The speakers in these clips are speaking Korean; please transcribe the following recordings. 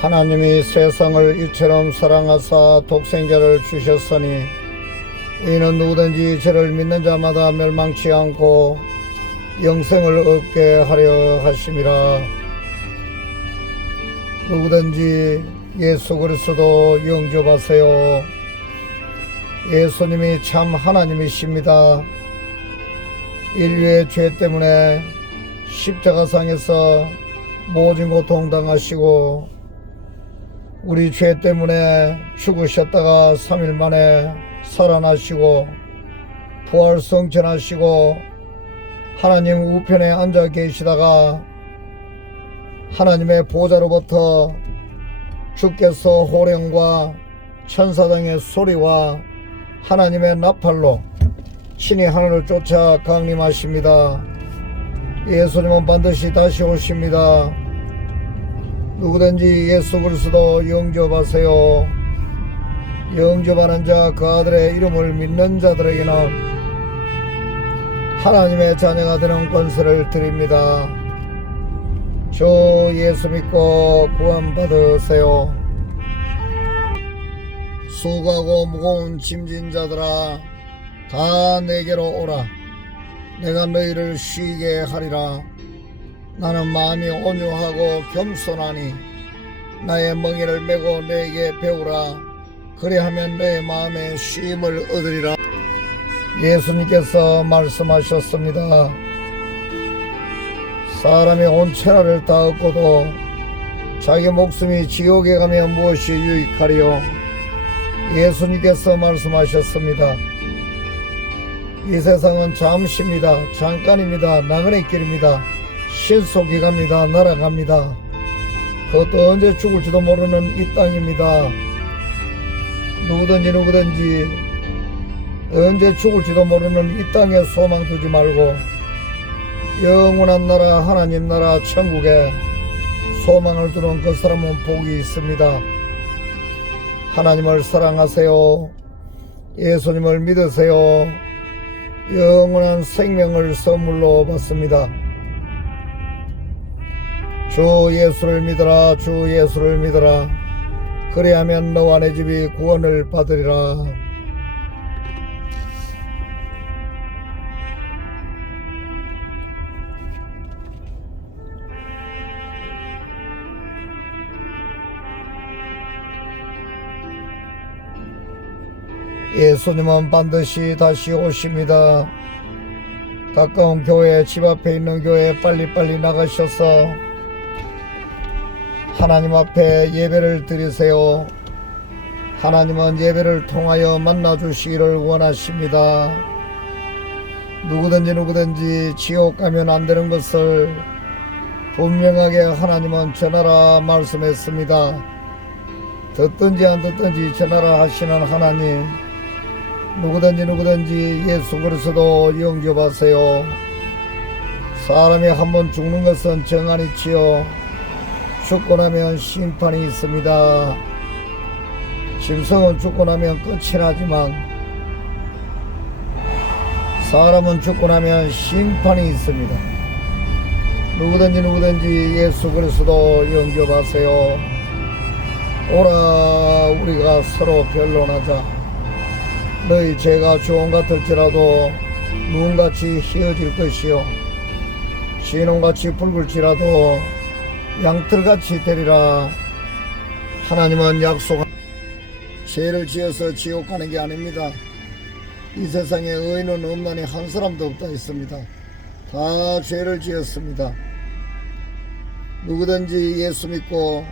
하나님이 세상을 이처럼 사랑하사 독생자를 주셨으니 이는 누구든지 저를 믿는 자마다 멸망치 않고 영생을 얻게 하려 하심이라. 누구든지 예수 그리스도 영접하세요. 예수님이 참 하나님이십니다. 인류의 죄 때문에 십자가상에서 모진 고통 당하시고 우리 죄 때문에 죽으셨다가 3일 만에 살아나시고 부활 성천하시고 하나님 우편에 앉아 계시다가 하나님의 보좌로부터 주께서 호령과 천사등의 소리와 하나님의 나팔로 친히 하늘을 쫓아 강림하십니다. 예수님은 반드시 다시 오십니다. 누구든지 예수 그리스도 영접하세요. 영접하는 자 그 아들의 이름을 믿는 자들에게는 하나님의 자녀가 되는 권세를 드립니다. 주 예수 믿고 구원받으세요. 수고하고 무거운 짐진 자들아 다 내게로 오라. 내가 너희를 쉬게 하리라. 나는 마음이 온유하고 겸손하니 나의 멍에를 메고 너에게 배우라. 그리하면 너의 마음에 쉼을 얻으리라. 예수님께서 말씀하셨습니다. 사람이 온 천하를 다 얻고도 자기 목숨이 지옥에 가면 무엇이 유익하리요? 예수님께서 말씀하셨습니다. 이 세상은 잠시입니다. 잠깐입니다. 나그네 길입니다. 신속히 갑니다. 날아갑니다. 그것도 언제 죽을지도 모르는 이 땅입니다. 누구든지 누구든지 언제 죽을지도 모르는 이 땅에 소망 두지 말고 영원한 나라 하나님 나라 천국에 소망을 두는 그 사람은 복이 있습니다. 하나님을 사랑하세요. 예수님을 믿으세요. 영원한 생명을 선물로 받습니다. 주 예수를 믿어라, 주 예수를 믿어라. 그리하면 너와 내 집이 구원을 받으리라. 예수님은 반드시 다시 오십니다. 가까운 교회, 집 앞에 있는 교회 빨리빨리 나가셔서 하나님 앞에 예배를 드리세요. 하나님은 예배를 통하여 만나 주시기를 원하십니다. 누구든지 누구든지 지옥 가면 안 되는 것을 분명하게 하나님은 전하라 말씀했습니다. 듣든지 안 듣든지 전하라 하시는 하나님. 누구든지 누구든지 예수 그리스도 영접하세요. 사람이 한 번 죽는 것은 정한이치요. 죽고 나면 심판이 있습니다. 짐승은 죽고 나면 끝이 나지만 사람은 죽고 나면 심판이 있습니다. 누구든지 누구든지 예수 그리스도 영접하세요. 오라 우리가 서로 변론하자. 너희 죄가 주홍 같을지라도 눈같이 희어질 것이요 신홍같이 붉을지라도 양털같이 되리라 하나님은 약속한 죄를 지어서 지옥 가는 게 아닙니다 이 세상에 의인은 없나니 한 사람도 없다 했습니다 다 죄를 지었습니다 누구든지 예수 믿고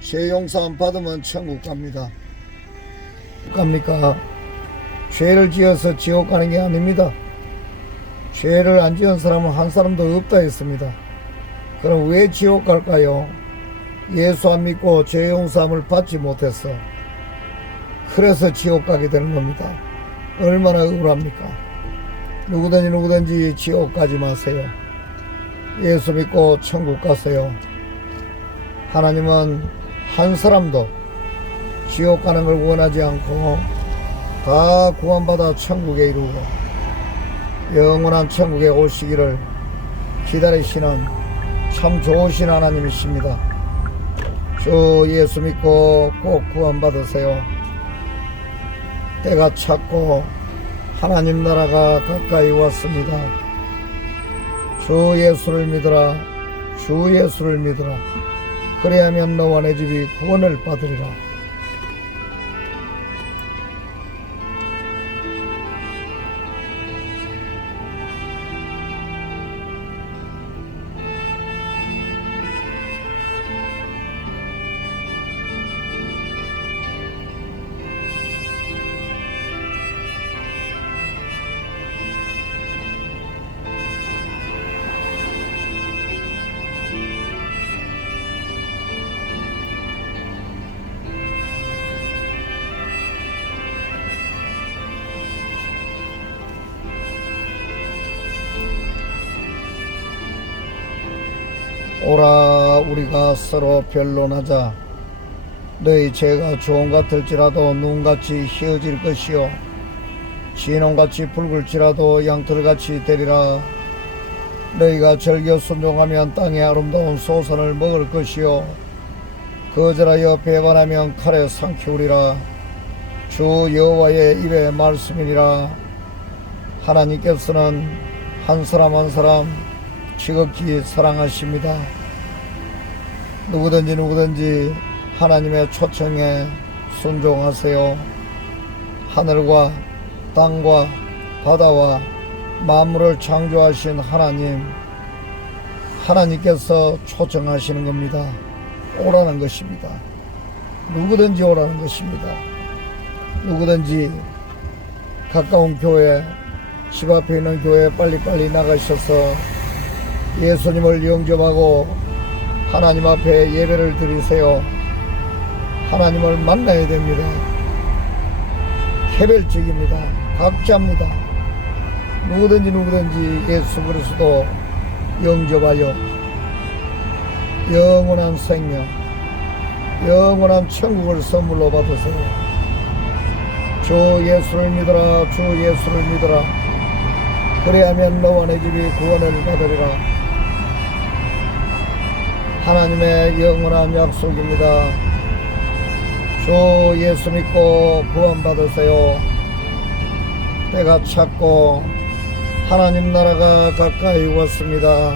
죄 용서함 받으면 천국 갑니다 갑니까? 죄를 지어서 지옥 가는 게 아닙니다. 죄를 안 지은 사람은 한 사람도 없다 했습니다. 그럼 왜 지옥 갈까요? 예수 안 믿고 죄 용서함을 받지 못했어. 그래서 지옥 가게 되는 겁니다. 얼마나 억울합니까? 누구든지 누구든지 지옥 가지 마세요. 예수 믿고 천국 가세요. 하나님은 한 사람도 지옥 가는 걸 원하지 않고 다 구원받아 천국에 이루고 영원한 천국에 오시기를 기다리시는 참 좋으신 하나님이십니다. 주 예수 믿고 꼭 구원받으세요. 때가 찼고 하나님 나라가 가까이 왔습니다. 주 예수를 믿으라. 주 예수를 믿으라. 그래야면 너와 내 집이 구원을 받으리라. 오라 우리가 서로 변론하자. 너희 죄가 좋은 같을지라도 눈같이 희어질 것이요. 진홍같이 붉을지라도 양털같이 되리라. 너희가 절겨 순종하면 땅의 아름다운 소선을 먹을 것이요. 거절하여 배반하면 칼에 삼키우리라. 주 여호와의 입의 말씀이니라. 하나님께서는 한 사람 한 사람 지극히 사랑하십니다. 누구든지 누구든지 하나님의 초청에 순종하세요. 하늘과 땅과 바다와 만물을 창조하신 하나님, 하나님께서 초청하시는 겁니다. 오라는 것입니다. 누구든지 오라는 것입니다. 누구든지 가까운 교회, 집 앞에 있는 교회 빨리빨리 나가셔서 예수님을 영접하고 하나님 앞에 예배를 드리세요. 하나님을 만나야 됩니다. 개별적입니다. 각자입니다. 누구든지 누구든지 예수 그리스도 영접하여 영원한 생명, 영원한 천국을 선물로 받으세요. 주 예수를 믿어라, 주 예수를 믿어라. 그래야면 너와 내 집이 구원을 받으리라. 하나님의 영원한 약속입니다. 주 예수 믿고 구원받으세요. 때가 찼고 하나님 나라가 가까이 왔습니다.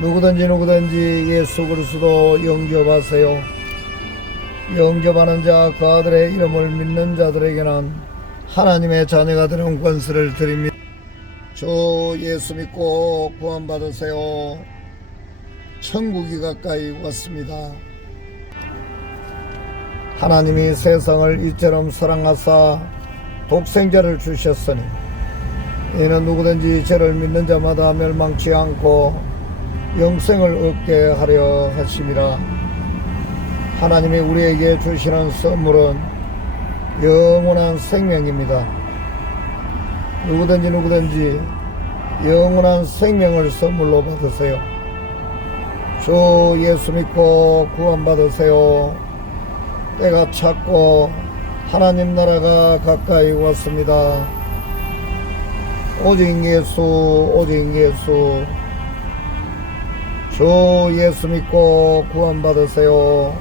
누구든지 누구든지 예수 그리스도 영접하세요. 영접하는 자, 그 아들의 이름을 믿는 자들에게는 하나님의 자녀가 되는 권세를 드립니다. 주 예수 믿고 구원받으세요. 천국이 가까이 왔습니다. 하나님이 세상을 이처럼 사랑하사 독생자를 주셨으니 이는 누구든지 죄를 믿는 자마다 멸망치 않고 영생을 얻게 하려 하심이라 하나님이 우리에게 주시는 선물은 영원한 생명입니다. 누구든지 누구든지 영원한 생명을 선물로 받으세요. 주 예수 믿고 구원받으세요. 때가 찼고 하나님 나라가 가까이 왔습니다. 오직 예수, 오직 예수. 주 예수 믿고 구원받으세요.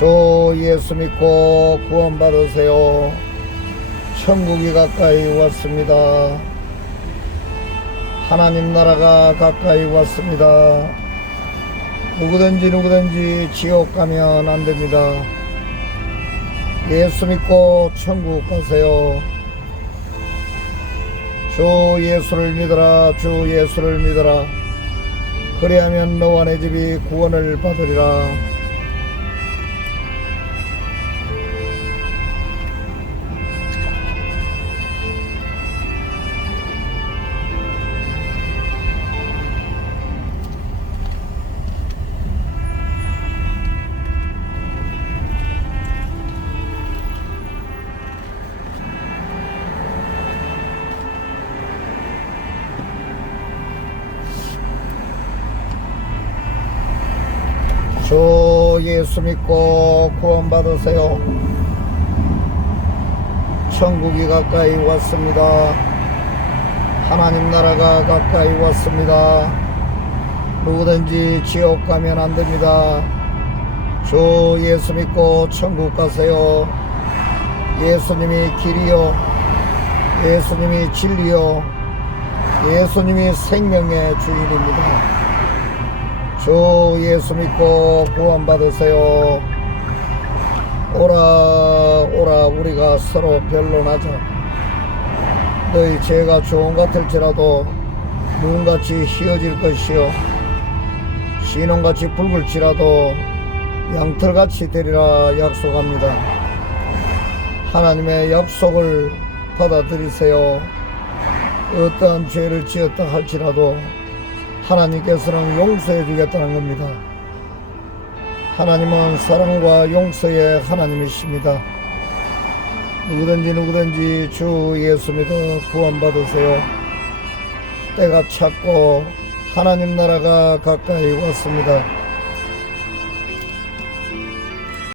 주 예수 믿고 구원받으세요. 천국이 가까이 왔습니다. 하나님 나라가 가까이 왔습니다. 누구든지 누구든지 지옥 가면 안 됩니다. 예수 믿고 천국 가세요. 주 예수를 믿어라, 주 예수를 믿어라. 그리하면 너와 내 집이 구원을 받으리라. 예수 믿고 구원받으세요. 천국이 가까이 왔습니다. 하나님 나라가 가까이 왔습니다. 누구든지 지옥 가면 안 됩니다. 주 예수 믿고 천국 가세요. 예수님이 길이요. 예수님이 진리요. 예수님이 생명의 주인입니다. 주 예수 믿고 구원받으세요. 오라 오라 우리가 서로 변론하자. 너희 죄가 좋은 같을지라도 눈같이 휘어질 것이요 신혼같이 붉을지라도 양털같이 되리라 약속합니다. 하나님의 약속을 받아들이세요. 어떠한 죄를 지었다 할지라도 하나님께서는 용서해 주겠다는 겁니다. 하나님은 사랑과 용서의 하나님이십니다. 누구든지 누구든지 주 예수 믿어 구원받으세요. 때가 찼고 하나님 나라가 가까이 왔습니다.